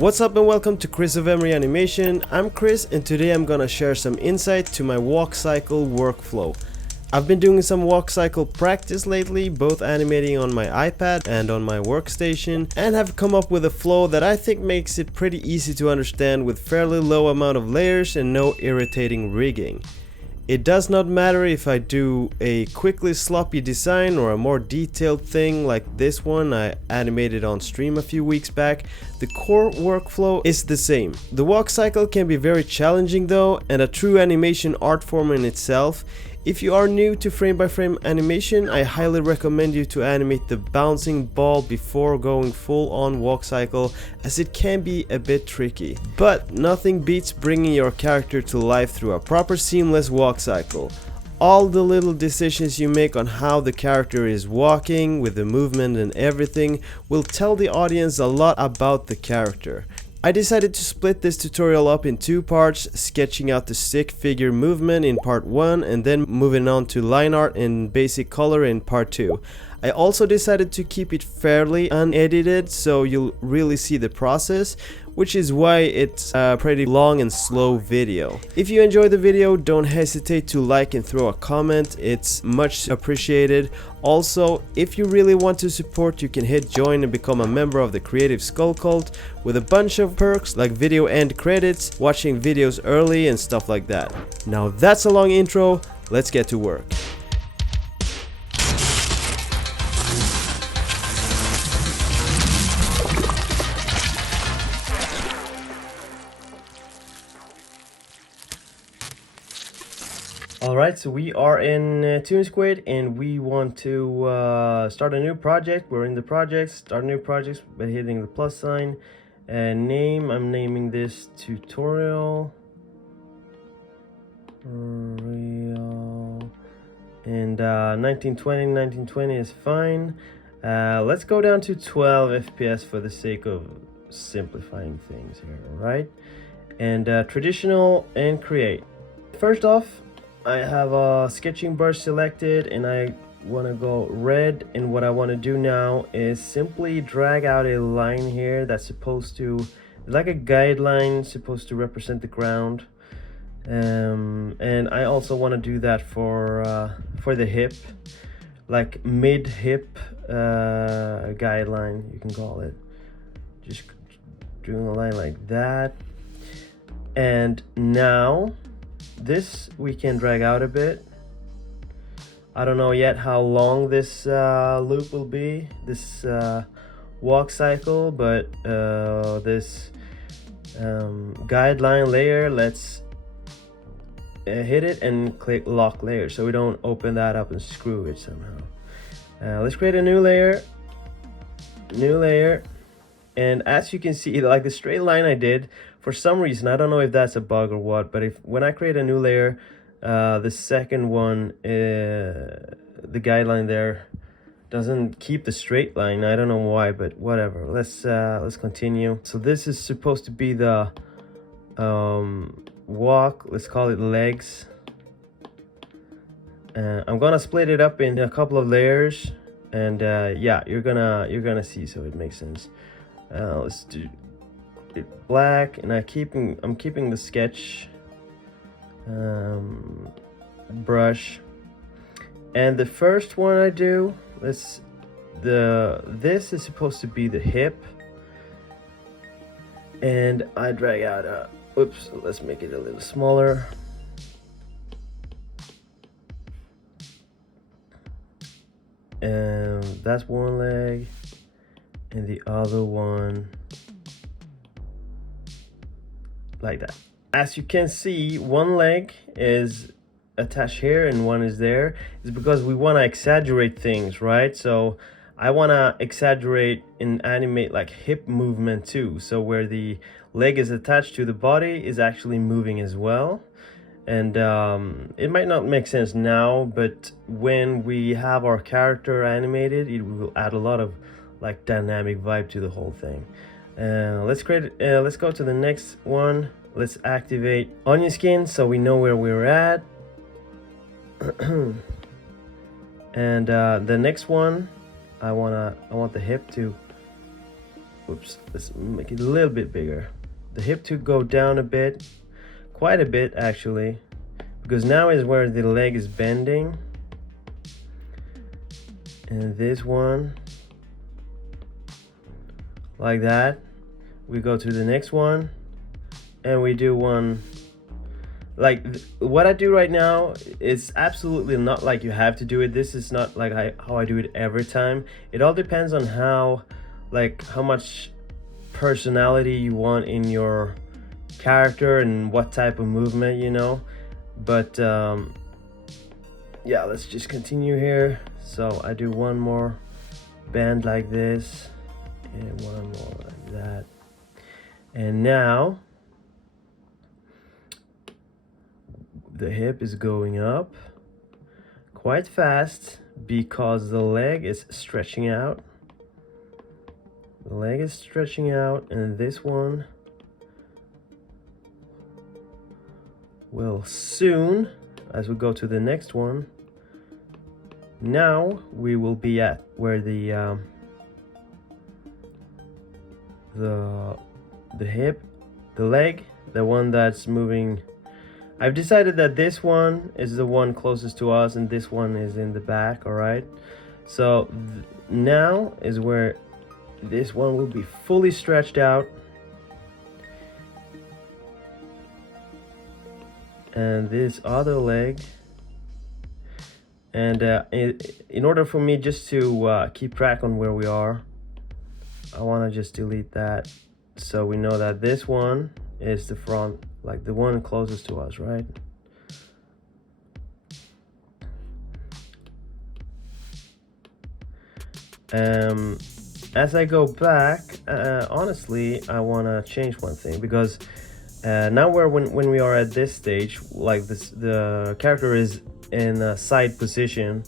What's up and welcome to Chris of Emery Animation. I'm Chris and today I'm gonna share some insight to my walk cycle workflow. I've been doing some walk cycle practice lately, both animating on my iPad and on my workstation, and have come up with a flow that I think makes it pretty easy to understand with fairly low amount of layers and no irritating rigging. It does not matter if I do a quickly sloppy design or a more detailed thing like this one I animated on stream a few weeks back, the core workflow is the same. The walk cycle can be very challenging though, and a true animation art form in itself. If you are new to frame-by-frame animation, I highly recommend you to animate the bouncing ball before going full-on walk cycle, as it can be a bit tricky. But nothing beats bringing your character to life through a proper seamless walk cycle. All the little decisions you make on how the character is walking, with the movement and everything, will tell the audience a lot about the character. I decided to split this tutorial up in two parts, sketching out the stick figure movement in part 1 and then moving on to line art and basic color in part 2. I also decided to keep it fairly unedited so you'll really see the process, which is why it's a pretty long and slow video. If you enjoyed the video, don't hesitate to like and throw a comment, it's much appreciated. Also, if you really want to support, you can hit join and become a member of the Creative Skull Cult with a bunch of perks like video end credits, watching videos early and stuff like that. Now that's a long intro, let's get to work. Alright, so we are in ToonSquid and we want to start a new project. We're in the project, start a new project by hitting the plus sign. And name, I'm naming this tutorial. Real. And 1920 is fine. Let's go down to 12 FPS for the sake of simplifying things here, alright? And traditional and create. First off, I have a sketching brush selected and I want to go red, and what I want to do now is simply drag out a line here that's supposed to, like a guideline, supposed to represent the ground. And I also want to do that for the hip, like mid hip guideline, you can call it. Just doing a line like that. And now this we can drag out a bit. I don't know yet how long this loop will be, this walk cycle, but this guideline layer, let's hit it and click lock layer so we don't open that up and screw it somehow. Let's create a new layer, and as you can see, like the straight line I did, for some reason, I don't know if that's a bug or what, but when I create a new layer, the second one, the guideline there doesn't keep the straight line. I don't know why, but whatever. Let's continue. So this is supposed to be the walk. Let's call it legs. I'm gonna split it up in a couple of layers, and yeah, you're gonna see, so it makes sense. Let's do it black, and I'm keeping the sketch brush. And the first one I do, this is supposed to be the hip, and I drag out a, oops, let's make it a little smaller. And that's one leg, and the other one like that. As you can see, one leg is attached here and one is there. It's because we want to exaggerate things, right? So I want to exaggerate and animate like hip movement too, so where the leg is attached to the body is actually moving as well. And it might not make sense now, but when we have our character animated, it will add a lot of like dynamic vibe to the whole thing. Let's go to the next one. Let's activate onion skin so we know where we're at. And the next one, I want the hip to whoops, let's make it a little bit bigger. The hip to go down a bit, quite a bit actually, because now is where the leg is bending. And this one, like that. We go to the next one, and we do one like what I do right now. It's absolutely not like you have to do it. This is not like how I do it every time. It all depends on how much personality you want in your character and what type of movement, you know. But yeah, let's just continue here. So I do one more bend like this and one more like that, and now the hip is going up quite fast because the leg is stretching out. The leg is stretching out, and this one will soon, as we go to the next one, now we will be at where the hip, the leg, the one that's moving. I've decided that this one is the one closest to us and this one is in the back. All right, so now is where this one will be fully stretched out, and this other leg. And in order for me just to keep track on where we are, I want to just delete that, so we know that this one is the front, like the one closest to us, right? As I go back, honestly, I want to change one thing, because now when we are at this stage, like this, the character is in a side position,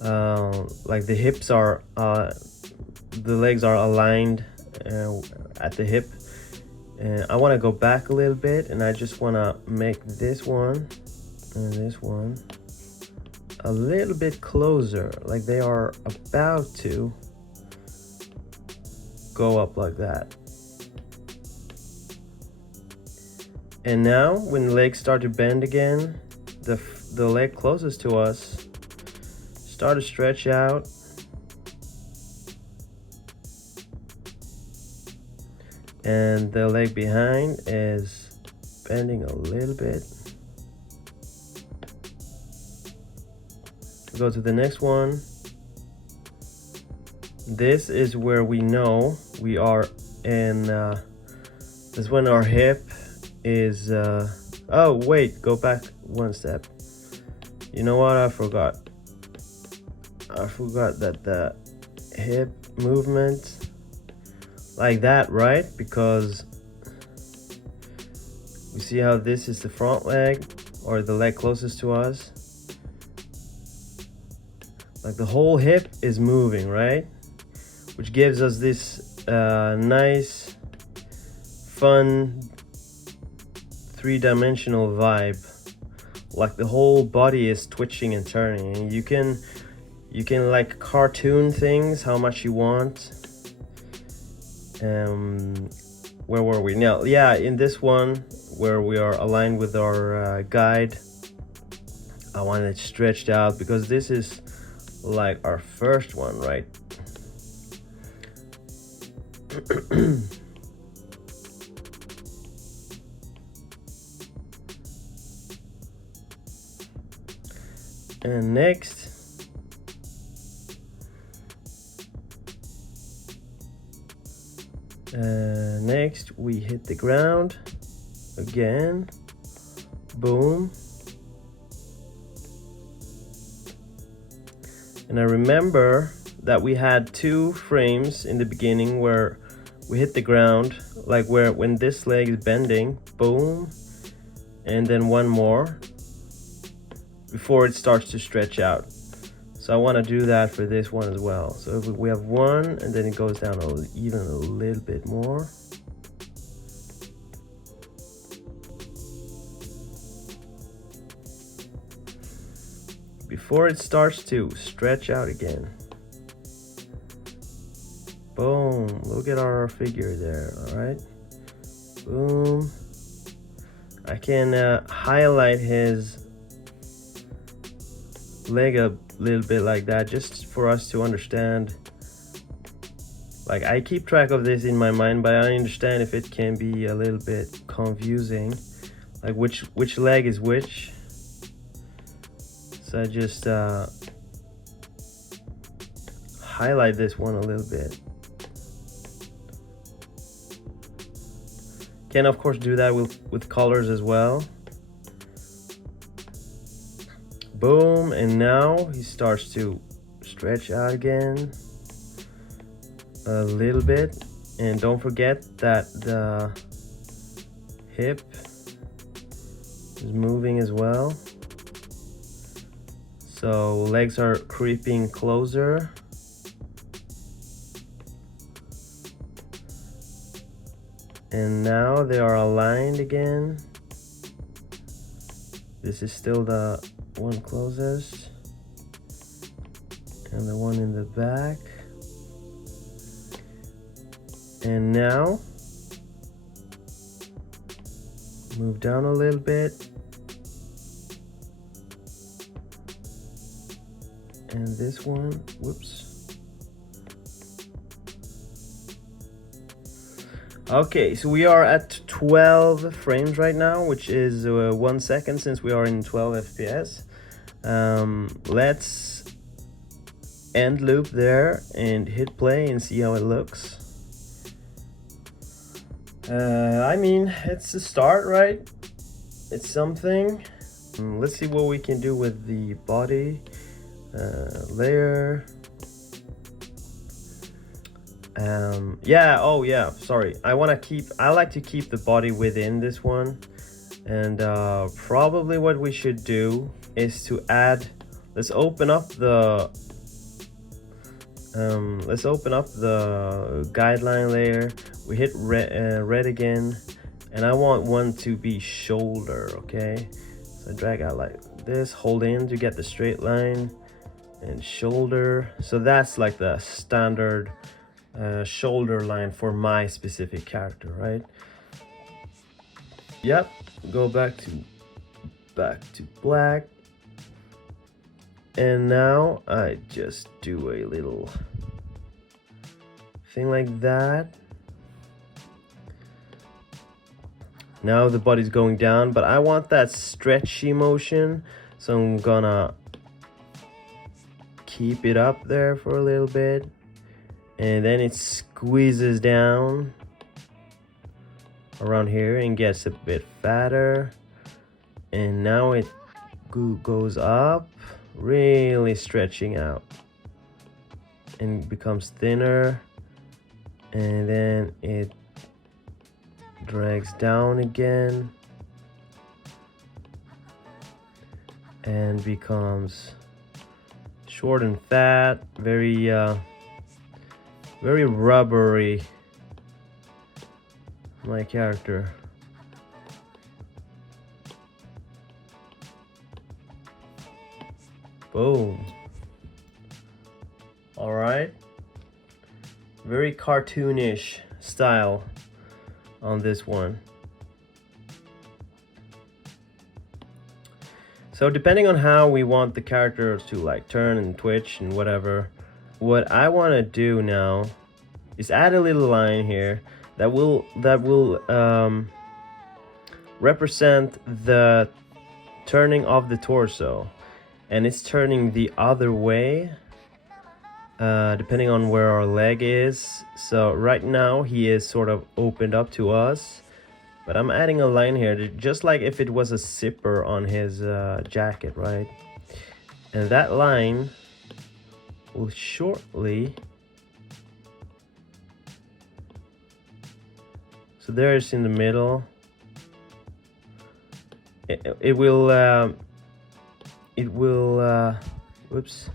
like the hips are the legs are aligned at the hip, and I want to go back a little bit, and I just want to make this one and this one a little bit closer, like they are about to go up like that. And now when the legs start to bend again, the leg closest to us start to stretch out, and the leg behind is bending a little bit. Go to the next one. This is where we know we are in this is when our hip is oh wait, go back one step. You know what, I forgot that the hip movement like that, right? Because we see how this is the front leg, or the leg closest to us, like the whole hip is moving, right? Which gives us this nice fun three-dimensional vibe, like the whole body is twitching and turning, and you can like cartoon things how much you want. Where were we now? Yeah, in this one where we are aligned with our guide, I want it stretched out because this is like our first one, right? And next we hit the ground again, boom. And I remember that we had 2 frames in the beginning where we hit the ground, like when this leg is bending, boom, and then one more before it starts to stretch out. So I want to do that for this one as well. So if we have one, and then it goes down even a little bit more. Before it starts to stretch out again. Boom, look at our figure there. All right, boom. I can highlight his leg a little bit like that, just for us to understand. Like, I keep track of this in my mind, but I understand if it can be a little bit confusing, like which leg is which. So I just highlight this one a little bit. Can of course do that with colors as well. Boom, and now he starts to stretch out again a little bit. And don't forget that the hip is moving as well. So legs are creeping closer. And now they are aligned again. This is still the one closest. And the one in the back. And now, move down a little bit. And this one, whoops. Okay, so we are at 12 frames right now, which is 1 second since we are in 12 FPS. Let's end loop there and hit play and see how it looks. I mean, it's a start, right? It's something. Let's see what we can do with the body layer. Yeah, oh yeah, sorry. I like to keep the body within this one. And probably what we should do is to add, let's open up the guideline layer. We hit red again, and I want one to be shoulder. Okay, so drag out like this, hold in to get the straight line, and shoulder. So that's like the standard shoulder line for my specific character, right? Yep, go back to black. And now I just do a little thing like that. Now the body's going down, but I want that stretchy motion, so I'm gonna keep it up there for a little bit, and then it squeezes down around here and gets a bit fatter, and now it goes up, really stretching out, and becomes thinner, and then it drags down again and becomes short and fat, very rubbery, my character. Boom. All right, very cartoonish style on this one. So depending on how we want the character to like turn and twitch and whatever, what I want to do now is add a little line here that will represent the turning of the torso, and it's turning the other way depending on where our leg is. So right now he is sort of opened up to us, but I'm adding a line here to, just like if it was a zipper on his jacket, right? And that line will shortly, so there's in the middle, it will whoops.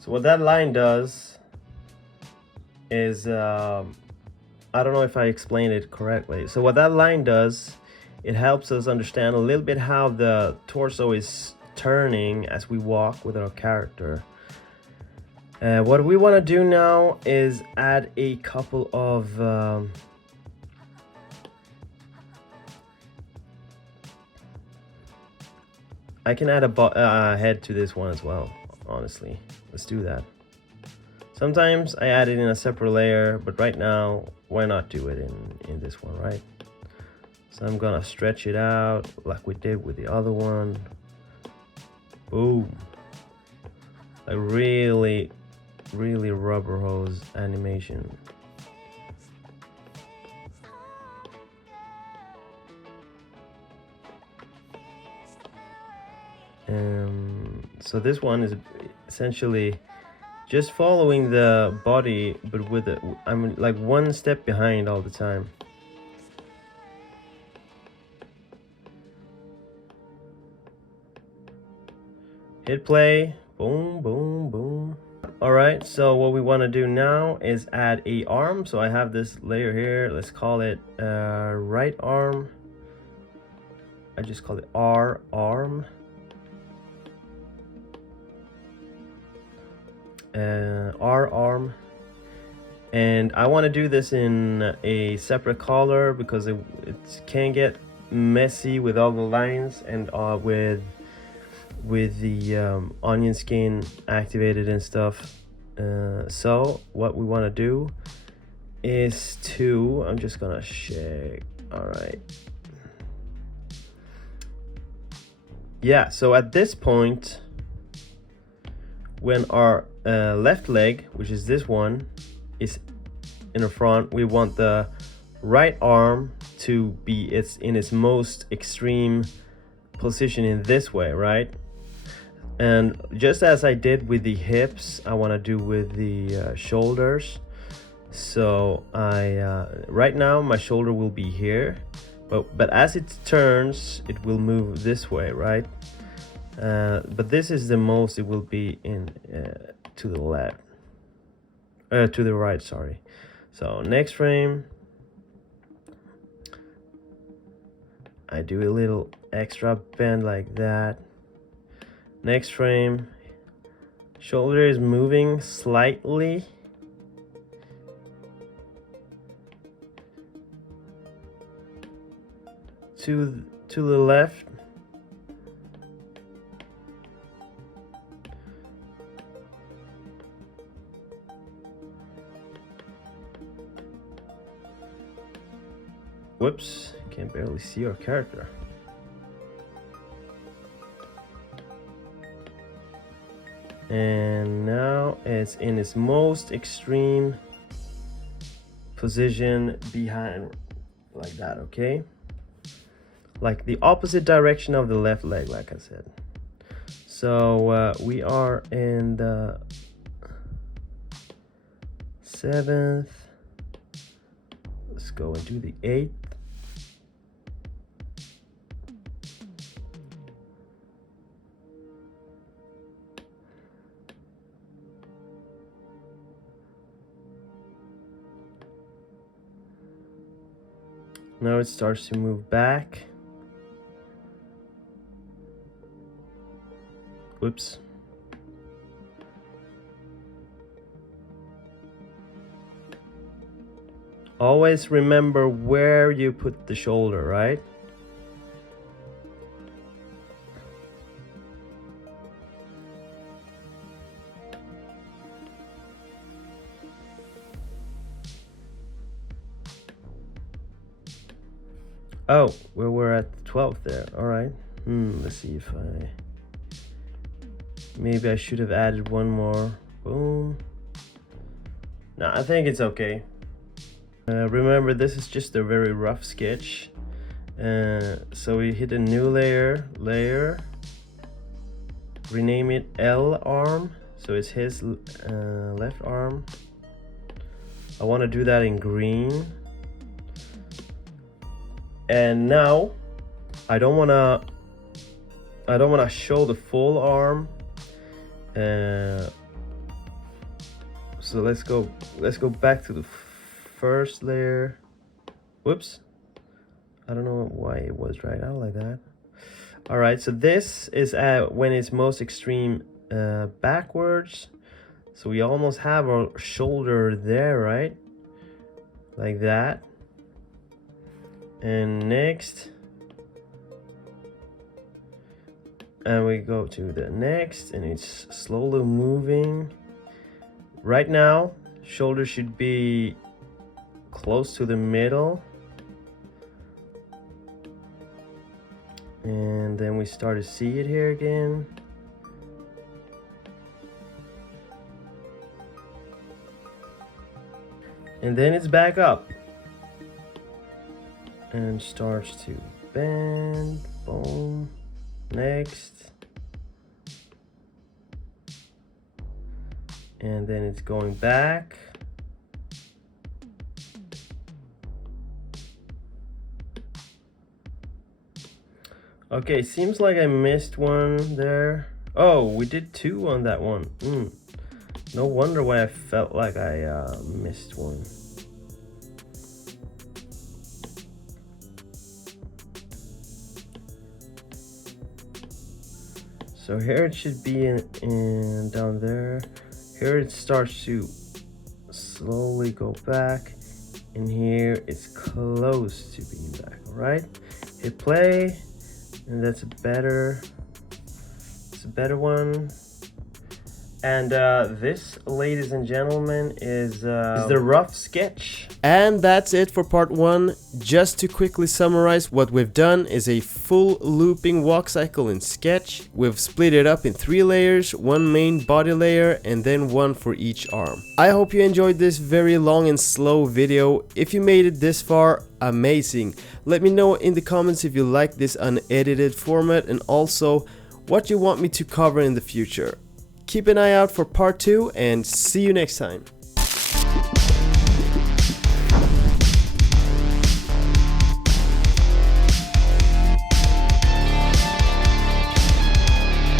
So what that line does is, I don't know if I explained it correctly. So what that line does, it helps us understand a little bit how the torso is turning as we walk with our character. What we want to do now is add a couple of I can add a head to this one as well, honestly. Let's do that. Sometimes I add it in a separate layer, but right now, why not do it in this one, right? So I'm gonna stretch it out like we did with the other one. Boom. Like really rubber hose animation. So this one is essentially just following the body, but with it, I'm like one step behind all the time. Hit play, boom, boom, boom. All right, so what we want to do now is add a arm. So I have this layer here. Let's call it right arm. I just call it R arm. R arm, and I want to do this in a separate color because it can get messy with all the lines and with the onion skin activated and stuff. So what we want to do is to, I'm just gonna shake. All right, yeah, so at this point, when our left leg, which is this one, is in the front, we want the right arm to be in its most extreme position in this way, right? And just as I did with the hips, I want to do with the shoulders. So right now my shoulder will be here, but as it turns, it will move this way, right? But this is the most it will be in to the left, to the right, sorry. So next frame, I do a little extra bend like that. Next frame, shoulder is moving slightly. To the left. Whoops, can barely see our character. And now it's in its most extreme position behind, like that, okay? Like the opposite direction of the left leg, like I said. So we are in the 7th. Let's go and do the 8th. Now it starts to move back. Whoops. Always remember where you put the shoulder, right? Oh, we're at the 12th there. All right. Let's see if maybe I should have added one more. Boom. No, I think it's okay. Remember, this is just a very rough sketch. So we hit a new layer, rename it L arm. So it's his left arm. I want to do that in green. And now I don't wanna show the full arm. So let's go back to the first layer. Whoops, I don't know why it was right out like that. All right, so this is when it's most extreme backwards. So we almost have our shoulder there, right? Like that. And next, and we go to the next, and it's slowly moving. Right now, shoulder should be close to the middle. And then we start to see it here again. And then it's back up. And starts to bend, boom, next. And then it's going back. Okay, seems like I missed one there. Oh, we did two on that one. No wonder why I felt like I missed one. So here it should be in down there. Here it starts to slowly go back, and here it's close to being back. All right, hit play, and that's a better one. And this, ladies and gentlemen, is the rough sketch. And that's it for part 1. Just to quickly summarize, what we've done is a full looping walk cycle in Sketch. We've split it up in 3 layers, 1 main body layer and then 1 for each arm. I hope you enjoyed this very long and slow video. If you made it this far, amazing. Let me know in the comments if you like this unedited format, and also what you want me to cover in the future. Keep an eye out for part 2, and see you next time.